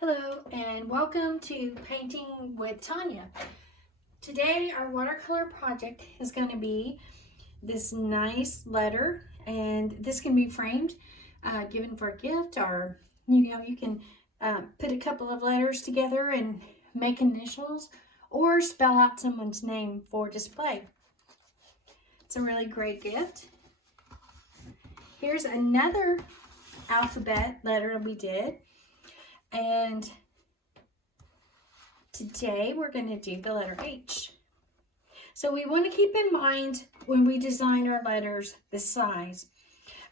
Hello and welcome to Painting with Tanya. Today our watercolor project is going to be this nice letter, and this can be framed, given for a gift, or you can put a couple of letters together and make initials or spell out someone's name for display. It's a really great gift. Here's another alphabet letter we did. And today we're going to do the letter H. So we want to keep in mind when we design our letters the size.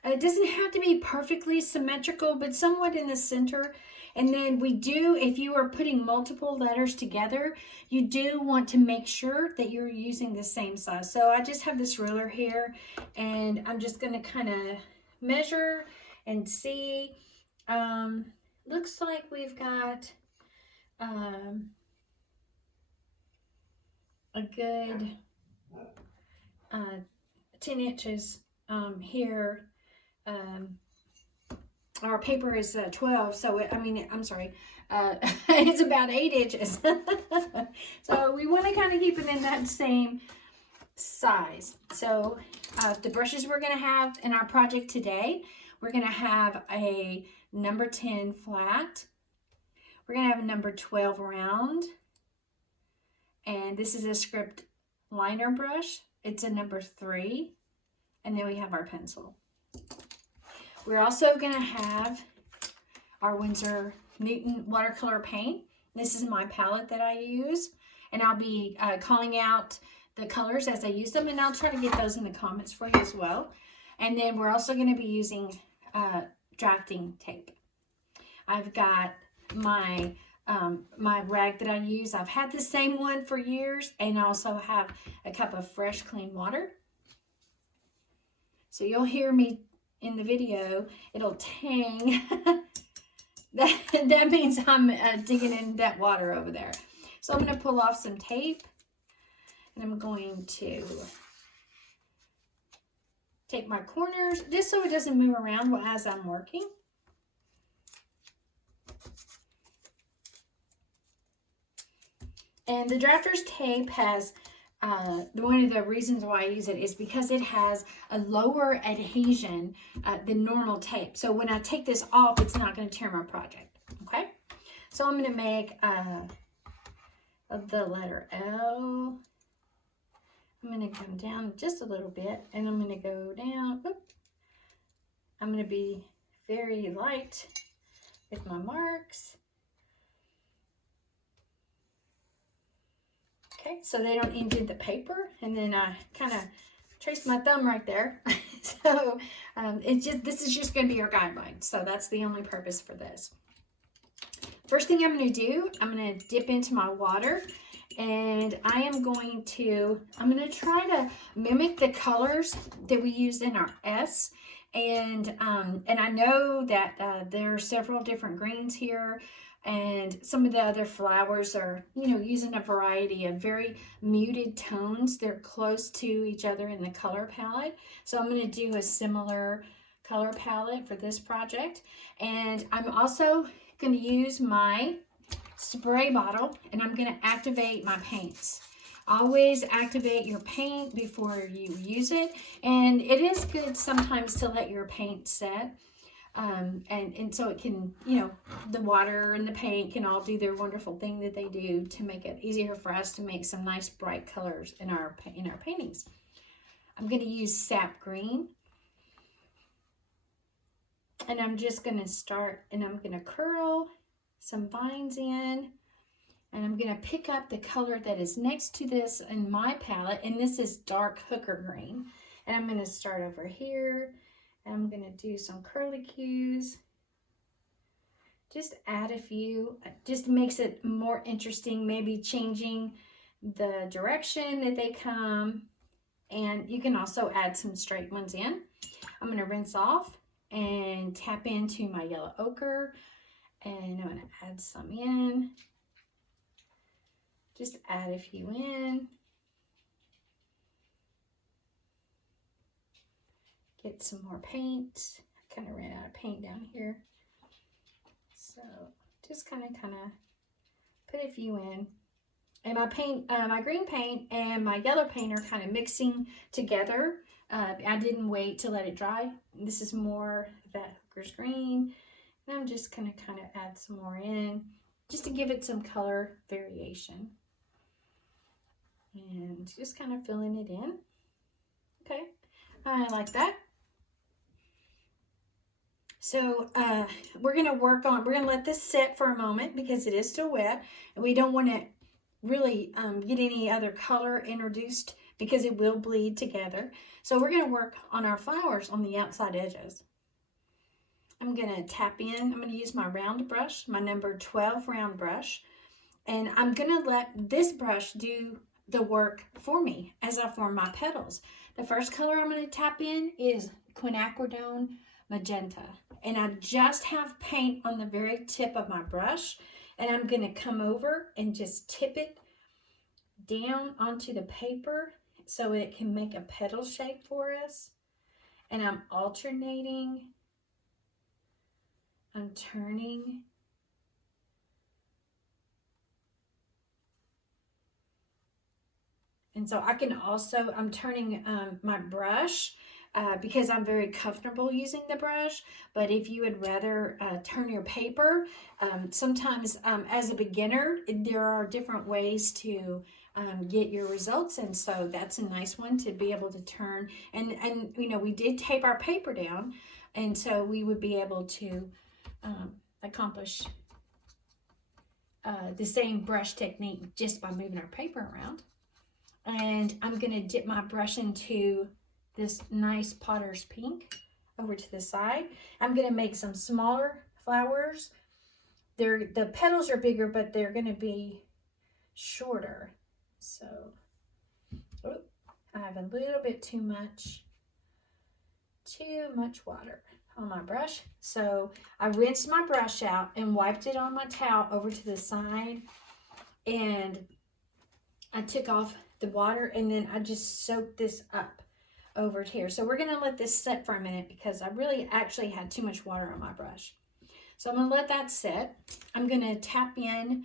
It doesn't have to be perfectly symmetrical, but somewhat in the center. And then we do, if you are putting multiple letters together, you do want to make sure that you're using the same size. So I just have this ruler here, and I'm just going to kind of measure and see. Looks like we've got a good 10 inches here. Our paper is 12, so I'm sorry, it's about 8 inches. So we want to kind of keep it in that same size. So the brushes we're going to have in our project today, we're going to have a number 10 flat. We're going to have a number 12 round. And this is a script liner brush. It's a number 3. And then we have our pencil. We're also going to have our Winsor Newton watercolor paint. This is my palette that I use. And I'll be calling out the colors as I use them. And I'll try to get those in the comments for you as well. And then we're also going to be using drafting tape. I've got my my rag that I use. I've had the same one for years, and I also have a cup of fresh clean water. So you'll hear me in the video, it'll tang. that means I'm digging in that water over there. So I'm going to pull off some tape, and I'm going to take my corners just so it doesn't move around as I'm working. And the drafter's tape has, one of the reasons why I use it is because it has a lower adhesion than normal tape. So when I take this off, it's not going to tear my project, okay? So I'm going to make the letter L. I'm going to come down just a little bit, and I'm going to go down. Oop. I'm going to be very light with my marks. Okay, so they don't indent the paper, and then I kind of trace my thumb right there. So this is just going to be your guideline. So that's the only purpose for this. First thing I'm going to do, I'm going to dip into my water. And I'm going to try to mimic the colors that we used in our S. And I know that there are several different greens here, and some of the other flowers are, using a variety of very muted tones. They're close to each other in the color palette. So I'm going to do a similar color palette for this project. And I'm also going to use my spray bottle, and I'm going to activate my paints. Always activate your paint before you use it, and it is good sometimes to let your paint set, and so it can, the water and the paint can all do their wonderful thing that they do to make it easier for us to make some nice bright colors in our paintings. I'm going to use sap green, and I'm just going to start, and I'm going to curl some vines in, and I'm going to pick up the color that is next to this in my palette, and this is dark hooker green. And I'm going to start over here, and I'm going to do some curlicues. Just add a few, just makes it more interesting, maybe changing the direction that they come, and you can also add some straight ones in. I'm going to rinse off and tap into my yellow ochre. And I'm going to add some in. Just add a few in. Get some more paint. I kind of ran out of paint down here. So Just kind of put a few in. And my paint, my green paint and my yellow paint are kind of mixing together. I didn't wait to let it dry. This is more that Hooker's green. And I'm just going to kind of add some more in just to give it some color variation. And just kind of filling it in. Okay, I like that. So we're going to let this sit for a moment because it is still wet. And we don't want to really get any other color introduced because it will bleed together. So we're going to work on our flowers on the outside edges. I'm going to tap in. I'm going to use my round brush, my number 12 round brush. And I'm going to let this brush do the work for me as I form my petals. The first color I'm going to tap in is quinacridone magenta. And I just have paint on the very tip of my brush. And I'm going to come over and just tip it down onto the paper so it can make a petal shape for us. And I'm alternating. I'm turning. And so I can also, I'm turning my brush because I'm very comfortable using the brush. But if you would rather turn your paper, sometimes as a beginner, there are different ways to get your results. And so that's a nice one to be able to turn. And you know, we did tape our paper down. And so we would be able to accomplish the same brush technique just by moving our paper around. And I'm going to dip my brush into this nice potter's pink over to the side. I'm going to make some smaller flowers. The petals are bigger, but they're going to be shorter. So I have a little bit too much water on my brush. So I rinsed my brush out and wiped it on my towel over to the side. And I took off the water and then I just soaked this up over here. So we're going to let this sit for a minute because I really actually had too much water on my brush. So I'm going to let that sit. I'm going to tap in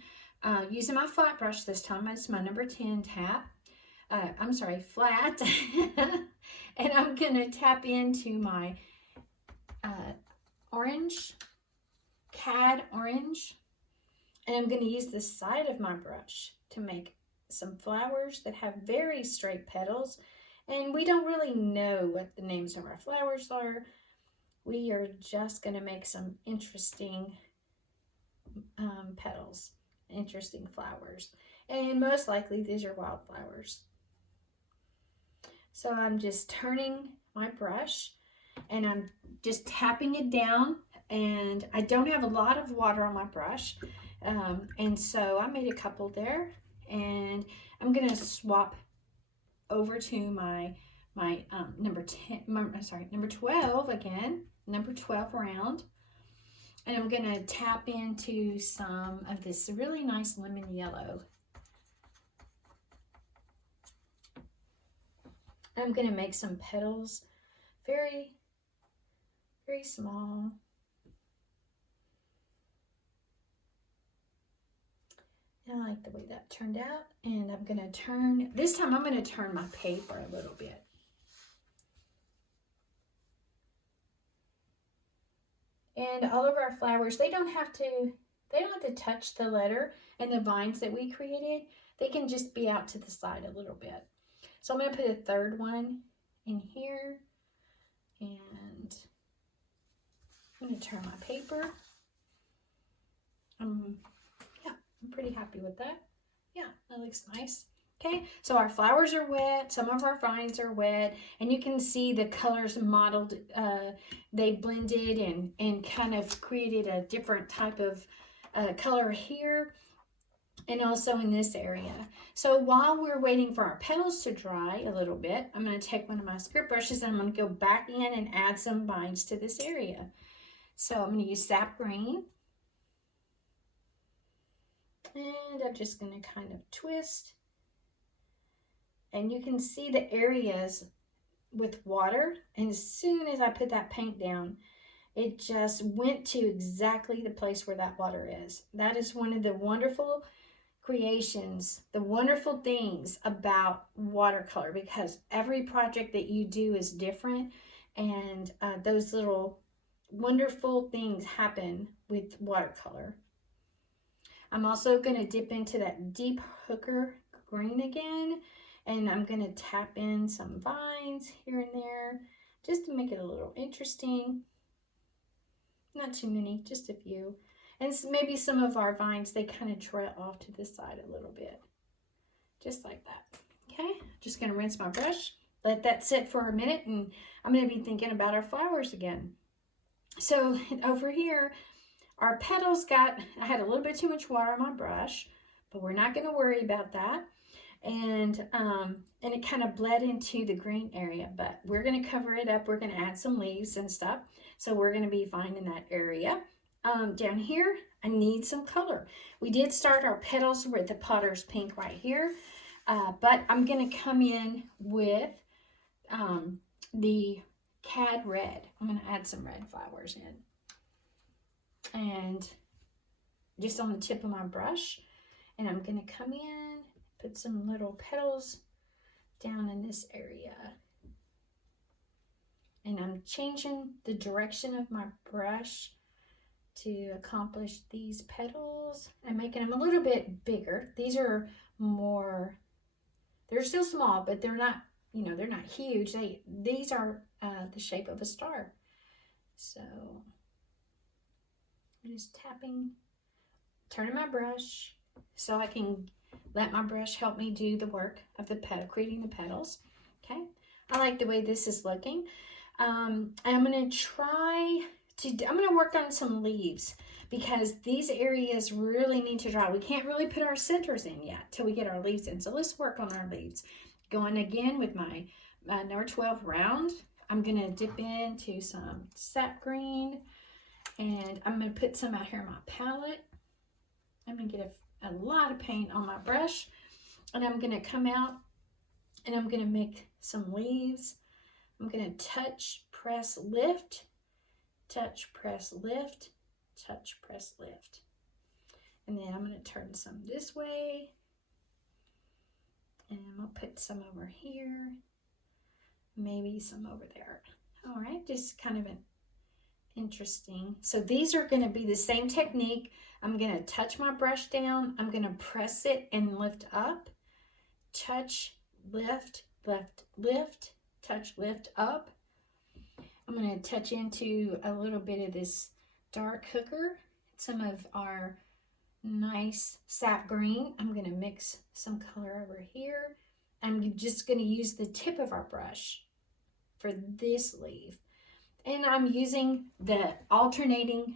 using my flat brush this time. It's my number 10 tap. I'm sorry, flat. And I'm going to tap into my orange, cad orange. And I'm going to use the side of my brush to make some flowers that have very straight petals. And we don't really know what the names of our flowers are. We are just going to make some interesting petals, interesting flowers. And most likely these are wildflowers. So I'm just turning my brush and I'm just tapping it down. And I don't have a lot of water on my brush. And so I made a couple there. And I'm going to swap over to my number 12 again, number 12 round. And I'm going to tap into some of this really nice lemon yellow. I'm going to make some petals very, very small. I like the way that turned out. And I'm going to turn, this time I'm going to turn my paper a little bit. And all of our flowers, they don't have to touch the letter and the vines that we created. They can just be out to the side a little bit. So I'm going to put a third one in here. And I'm going to turn my paper. I'm pretty happy with that. Yeah, that looks nice. Okay, so our flowers are wet. Some of our vines are wet. And you can see the colors modeled. They blended and kind of created a different type of color here. And also in this area. So while we're waiting for our petals to dry a little bit, I'm going to take one of my script brushes and I'm going to go back in and add some vines to this area. So I'm going to use sap green. And I'm just going to kind of twist. And you can see the areas with water. And as soon as I put that paint down, It just went to exactly the place where that water is. That is one of the wonderful creations, the wonderful things about watercolor, because every project that you do is different, and those little wonderful things happen with watercolor. I'm also going to dip into that deep hooker green again, and I'm going to tap in some vines here and there just to make it a little interesting. Not too many, just a few. And maybe some of our vines, they kind of trail off to the side a little bit. Just like that. Okay, just going to rinse my brush, let that sit for a minute, and I'm going to be thinking about our flowers again. So over here, our petals I had a little bit too much water on my brush, but we're not going to worry about that. And it kind of bled into the green area, but we're going to cover it up. We're going to add some leaves and stuff. So we're going to be fine in that area. Down here, I need some color. We did start our petals with the potter's pink right here, but I'm going to come in with the cad red. I'm going to add some red flowers in. And just on the tip of my brush, and I'm going to come in, put some little petals down in this area. And I'm changing the direction of my brush to accomplish these petals and making them a little bit bigger. These are more, they're still small, but they're not, you know, they're not huge. These are the shape of a star. So I'm just tapping, turning my brush so I can let my brush help me do the work of the petal, creating the petals. Okay, I like the way this is looking. I'm going to work on some leaves because these areas really need to dry. We can't really put our centers in yet till we get our leaves in. So let's work on our leaves. Going again with my number 12 round, I'm going to dip into some sap green, and I'm going to put some out here in my palette. I'm going to get a lot of paint on my brush, and I'm going to come out and I'm going to make some leaves. I'm going to touch, press, lift, touch, press, lift, touch, press, lift. And then I'm going to turn some this way, and I'm going to put some over here, maybe some over there. All right, just kind of an interesting. So these are going to be the same technique. I'm going to touch my brush down. I'm going to press it and lift up, touch, lift, lift, lift, touch, lift up. I'm going to touch into a little bit of this dark hooker, some of our nice sap green. I'm going to mix some color over here. I'm just going to use the tip of our brush for this leaf. And I'm using the alternating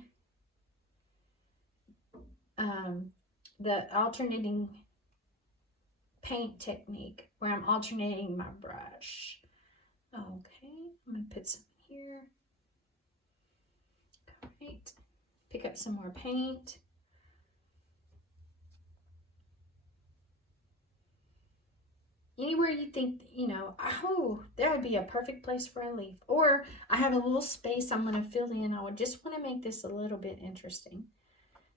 paint technique where I'm alternating my brush. Okay, I'm going to put some here. All right, pick up some more paint. Anywhere you think, you know, oh, that would be a perfect place for a leaf. Or I have a little space I'm going to fill in. I would just want to make this a little bit interesting.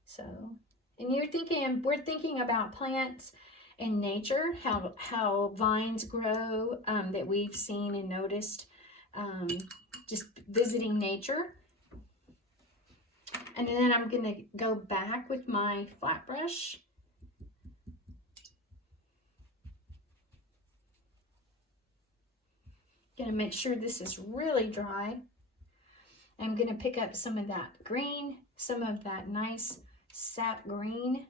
So, and we're thinking about plants and nature, how vines grow, that we've seen and noticed, just visiting nature. And then I'm going to go back with my flat brush. Going to make sure this is really dry. I'm going to pick up some of that green, some of that nice sap green,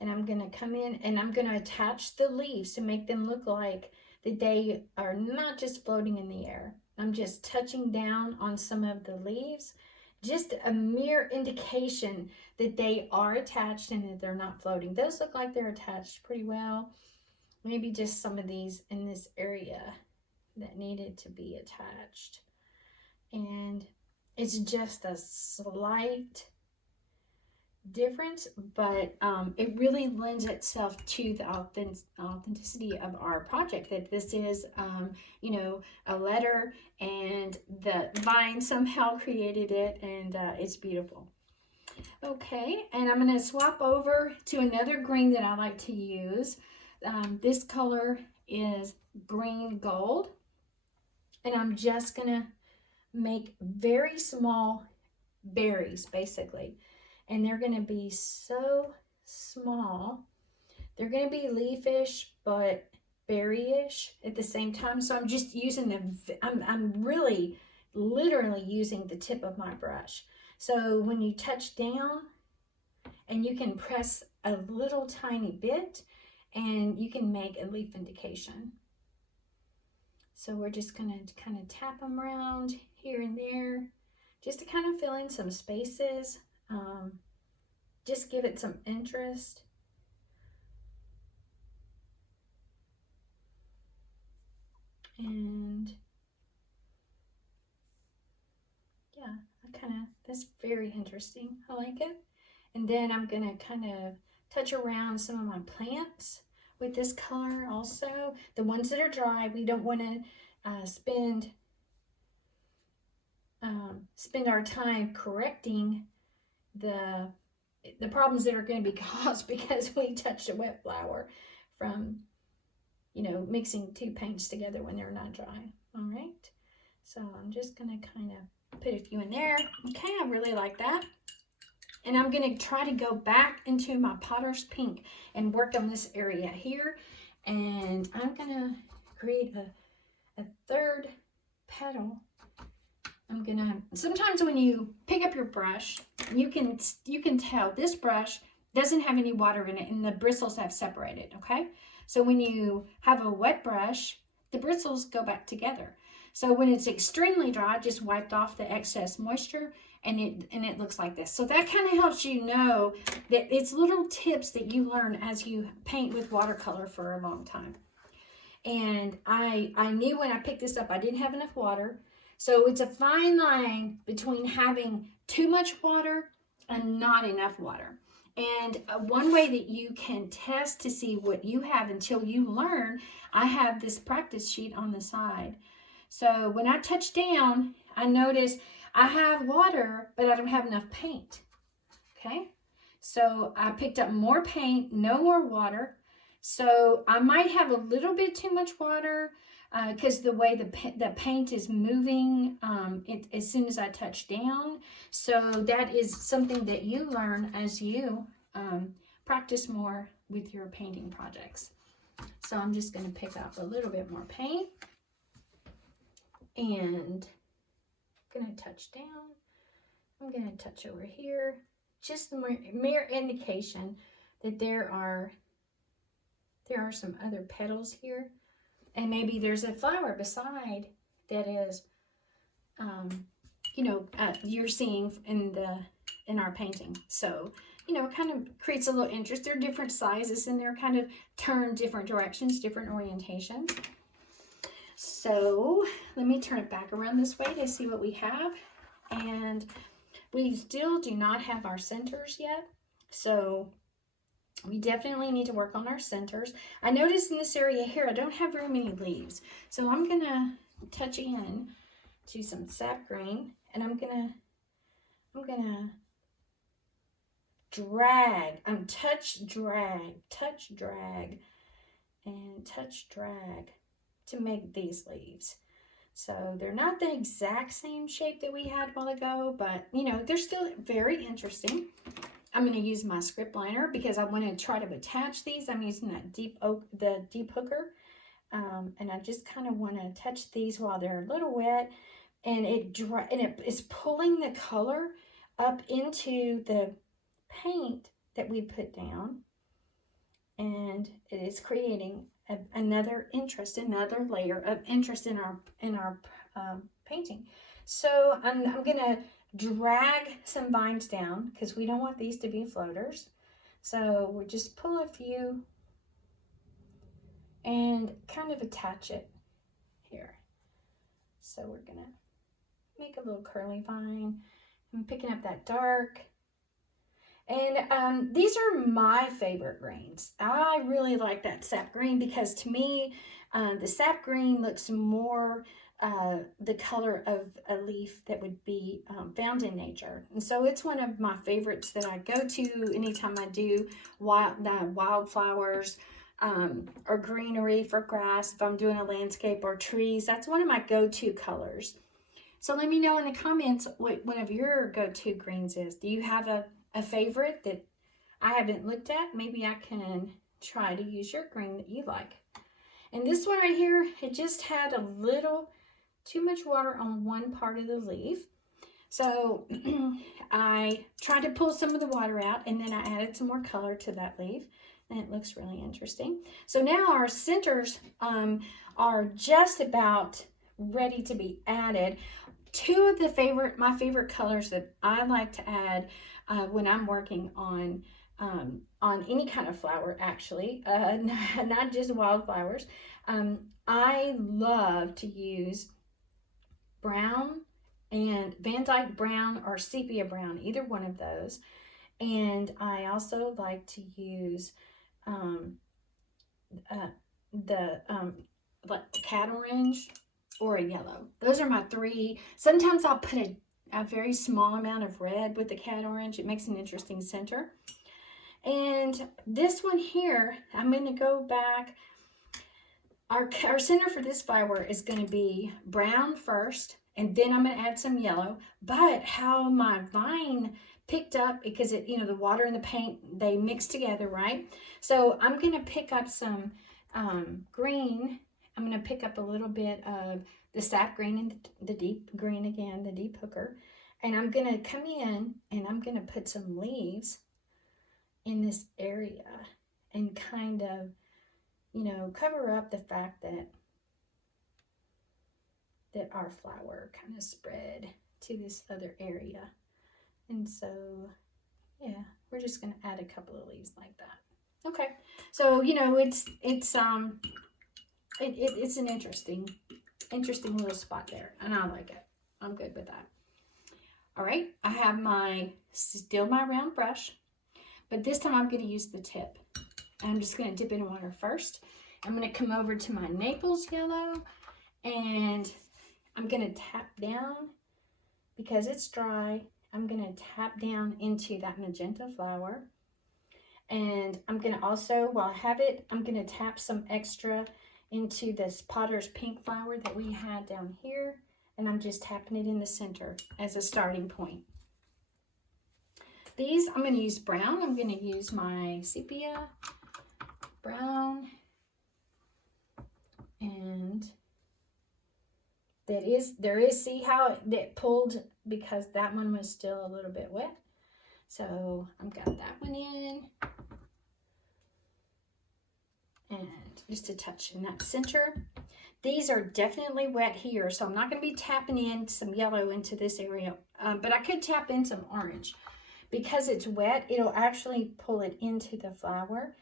and I'm going to come in and I'm going to attach the leaves to make them look like that they are not just floating in the air. I'm just touching down on some of the leaves, just a mere indication that they are attached and that they're not floating. Those look like they're attached pretty well. Maybe just some of these in this area that needed to be attached. And it's just a slight difference, but it really lends itself to the authenticity of our project, that this is, you know, a letter, and the vine somehow created it, and it's beautiful. Okay, and I'm going to swap over to another green that I like to use. This color is green gold, and I'm just going to make very small berries, basically. And they're going to be so small. They're going to be leafish, but berry-ish at the same time. So I'm just using I'm really literally using the tip of my brush. So when you touch down, and you can press a little tiny bit, and you can make a leaf indication. So we're just going to kind of tap them around here and there, just to kind of fill in some spaces. Just give it some interest. And yeah, that's very interesting. I like it. And then I'm going to kind of touch around some of my plants with this color also. The ones that are dry, we don't want to spend our time correcting the problems that are going to be caused because we touched a wet flower from, you know, mixing two paints together when they're not dry. All right, so I'm just going to kind of put a few in there. Okay, I really like that. And I'm going to try to go back into my Potter's Pink and work on this area here. And I'm going to create a third petal. I'm going to, sometimes when you pick up your brush, you can tell this brush doesn't have any water in it, and the bristles have separated, okay? So when you have a wet brush, the bristles go back together. So when it's extremely dry, just wiped off the excess moisture, and it looks like this. So that kind of helps you know that it's little tips that you learn as you paint with watercolor for a long time. And I knew when I picked this up, I didn't have enough water. So it's a fine line between having too much water and not enough water. And one way that you can test to see what you have until you learn, I have this practice sheet on the side. So when I touch down, I notice I have water, but I don't have enough paint. Okay, so I picked up more paint, no more water. So I might have a little bit too much water because the way the paint is moving as soon as I touch down. So that is something that you learn as you practice more with your painting projects. So I'm just going to pick up a little bit more paint, and I'm going to touch down. I'm going to touch over here. Just mere indication that there are some other petals here, and maybe there's a flower beside that is, you know, you're seeing in our painting. So, you know, it kind of creates a little interest. There are different sizes, and they're kind of turned different directions, different orientations. So let me turn it back around this way to see what we have. And we still do not have our centers yet. So we definitely need to work on our centers. I noticed in this area here, I don't have very many leaves. So I'm going to touch in to some sap green, and I'm going to drag, touch, drag, and touch, drag to make these leaves. So they're not the exact same shape that we had a while ago, but you know, they're still very interesting. I'm going to use my script liner because I want to try to attach these. I'm using that deep hooker, and I just kind of want to touch these while they're a little wet, and it is pulling the color up into the paint that we put down, and it is creating another layer of interest in our painting. So I'm going to drag some vines down because we don't want these to be floaters. So we'll just pull a few and kind of attach it here. So we're going to make a little curly vine. I'm picking up that dark. And these are my favorite greens. I really like that sap green because to me, the sap green looks more the color of a leaf that would be found in nature. And so it's one of my favorites that I go to anytime I do wildflowers or greenery for grass. If I'm doing a landscape or trees, that's one of my go-to colors. So let me know in the comments what one of your go-to greens is. Do you have a favorite that I haven't looked at? Maybe I can try to use your green that you like. And this one right here, it just had a little too much water on one part of the leaf. So I tried to pull some of the water out, and then I added some more color to that leaf, and it looks really interesting. So now our centers are just about ready to be added. Two of my favorite colors that I like to add when I'm working on any kind of flower, actually, not just wildflowers. I love to use brown and Van Dyke brown or sepia brown, either one of those. And I also like to use like cat orange or a yellow. Those are my three. Sometimes I'll put a very small amount of red with the cat orange. It makes an interesting center. And this one here, I'm going to go back. Our center for this flower is going to be brown first, and then I'm going to add some yellow. But how my vine picked up, because it, the water and the paint, they mix together, right? So I'm going to pick up some green. I'm going to pick up a little bit of the sap green and the deep green again, the deep hooker. And I'm going to come in and I'm going to put some leaves in this area and kind of, cover up the fact that our flower kind of spread to this other area. And so, yeah, we're just going to add a couple of leaves like that. Okay, so, it's an interesting little spot there, and I like it. I'm good with that. All right, I have still my round brush, but this time I'm going to use the tip. I'm just going to dip it in water first. I'm going to come over to my Naples yellow, and I'm going to tap down because it's dry. I'm going to tap down into that magenta flower, and I'm going to also, while I have it, I'm going to tap some extra into this Potter's pink flower that we had down here, and I'm just tapping it in the center as a starting point. These, I'm going to use brown. I'm going to use my sepia brown, and see how it pulled because that one was still a little bit wet. So I've got that one in, and just a touch in that center. These are definitely wet here, so I'm not going to be tapping in some yellow into this area, but I could tap in some orange. Because it's wet, it'll actually pull it into the flower,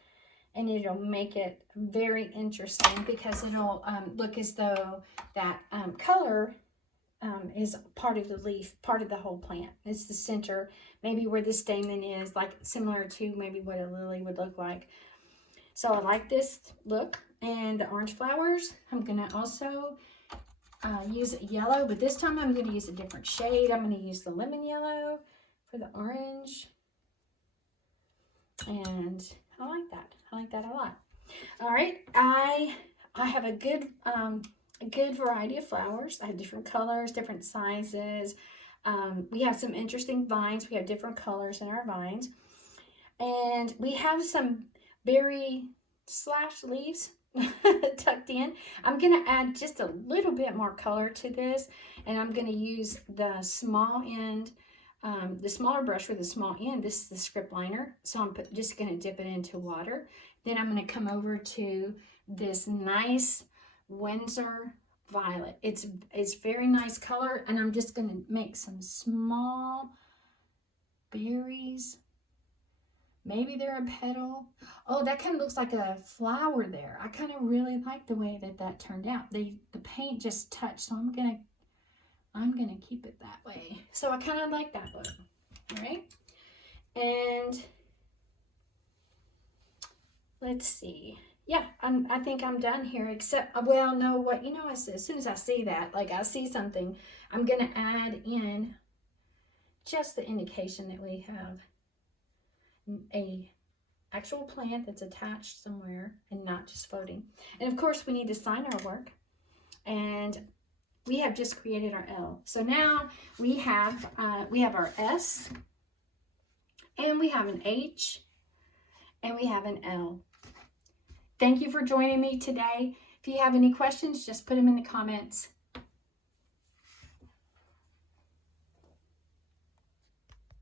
and it'll make it very interesting because it'll look as though that color is part of the leaf, part of the whole plant. It's the center, maybe where the stamen is, like similar to maybe what a lily would look like. So I like this look. And the orange flowers, I'm going to also use yellow, but this time I'm going to use a different shade. I'm going to use the lemon yellow for the orange, and I like that. I like that a lot. All right, I have a good variety of flowers. I have different colors, different sizes. We have some interesting vines. We have different colors in our vines, and we have some berry slash leaves tucked in. I'm going to add just a little bit more color to this, and I'm going to use the small end. The smaller brush with the small end. This is the script liner, so I'm just going to dip it into water. Then I'm going to come over to this nice Winsor violet. It's very nice color, and I'm just going to make some small berries. Maybe they're a petal. Oh, that kind of looks like a flower there. I kind of really like the way that turned out. The paint just touched, so I'm gonna keep it that way. So I kind of like that look, all right? And let's see. Yeah, I think I'm done here, except, well, no, what, you know, as soon as I see that, like I see something, I'm going to add in just the indication that we have a actual plant that's attached somewhere and not just floating. And of course, we need to sign our work. And we have just created our L. So now we have our S, and we have an H, and we have an L. Thank you for joining me today. If you have any questions, just put them in the comments.